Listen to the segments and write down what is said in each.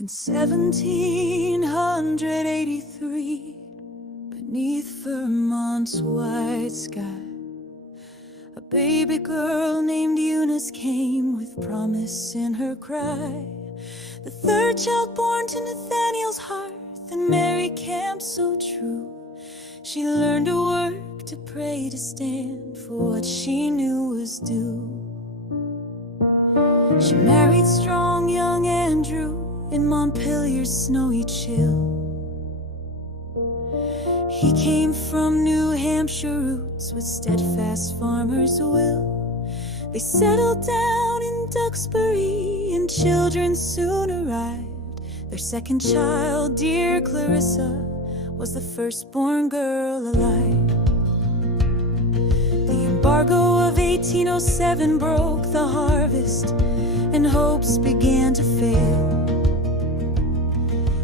In 1783, beneath Vermont's white sky, a baby girl named Eunice came with promise in her cry. The third child born to Nathaniel's hearth and Mary Camp so true. She learned to work, to pray, to stand for what she knew was due. She married strong young Andrew in Montpelier's snowy chill. He came from New Hampshire roots with steadfast farmer's will. They settled down in Duxbury and children soon arrived. Their second child, dear Clarissa, was the firstborn girl alive. The embargo of 1807 broke the harvest and hopes began to fail.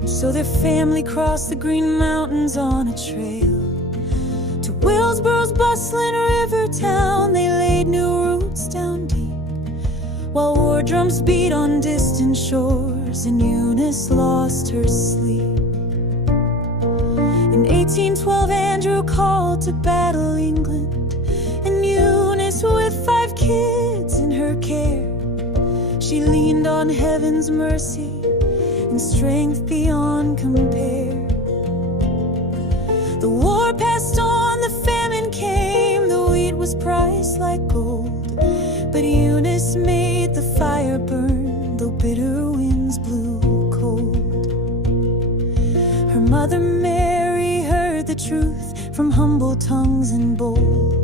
So their family crossed the Green Mountains on a trail to Willsboro's bustling river town. They laid new roots down deep while war drums beat on distant shores and Eunice lost her sleep. In 1812 Andrew called to battle England, and Eunice with 5 kids in her care, she leaned on heaven's mercy and strength beyond compare. The war passed on, the famine came, the wheat was priced like gold, but Eunice made the fire burn, though bitter winds blew cold. Her mother Mary heard the truth from humble tongues and bold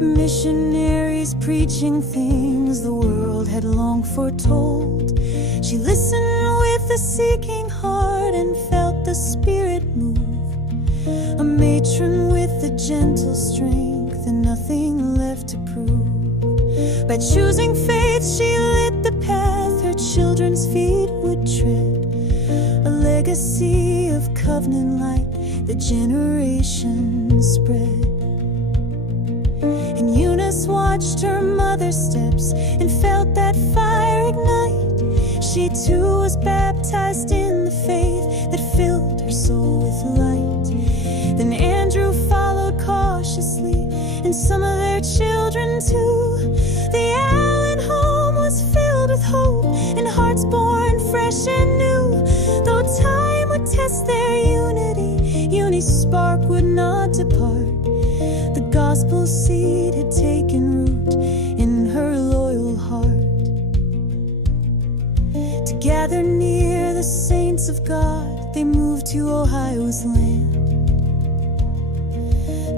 missionaries preaching things the world had long foretold. She listened with a seeking heart and felt the Spirit move, a matron with a gentle strength and nothing left to prove. By choosing faith she lit the path her children's feet would tread, a legacy of covenant light the generations spread. And Eunice watched her mother's steps and felt that fire ignite. She too was baptized in the faith that filled her soul with light. Then Andrew followed cautiously, and some of their children too. The Allen home was filled with hope and hearts born fresh and new. Though time would test their unity, Eunice's spark would not depart. The gospel seed had taken root in her loyal heart. To gather near the saints of God, they moved to Ohio's land,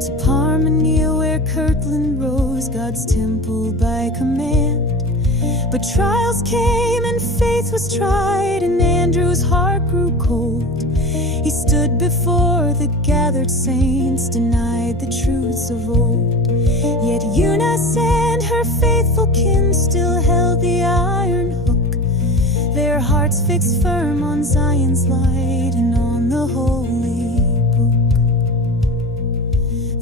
to Parmenia where Kirtland rose, God's temple by command. But trials came and faith was tried, and Andrew's heart grew cold. He stood before the gathered saints, denied the truths of old. Yet Eunice and her faithful kin still held the iron hook, their hearts fixed firm on Zion's light and on the holy book.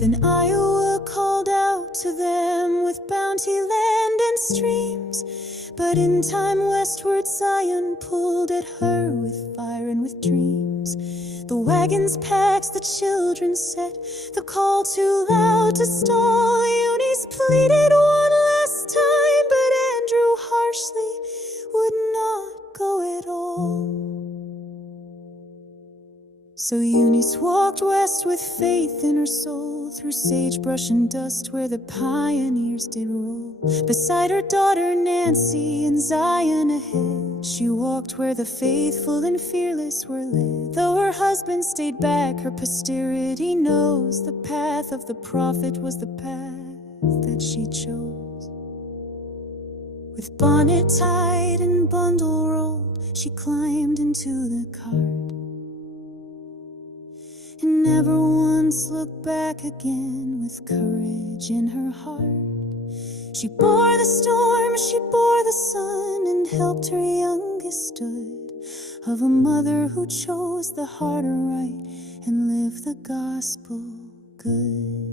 Then Iowa called out to them with bounty, land and streams, but in time westward Zion pulled at her with fire and with dreams. The wagons packed, the children set, the call too loud to stall. Eunice pleaded one last time, but Andrew harshly would not go at all. So Eunice walked west with faith in her soul, through sagebrush and dust where the pioneers did roll. Beside her daughter Nancy and Zion ahead, she walked where the faithful and fearless were led. Though her husband stayed back, her posterity knows the path of the prophet was the path that she chose. With bonnet tied and bundle rolled, she climbed into the cart, and never once looked back again, with courage in her heart. She bore the storm, she bore the sun, and helped her youngest stood, of a mother who chose the harder right and lived the gospel good.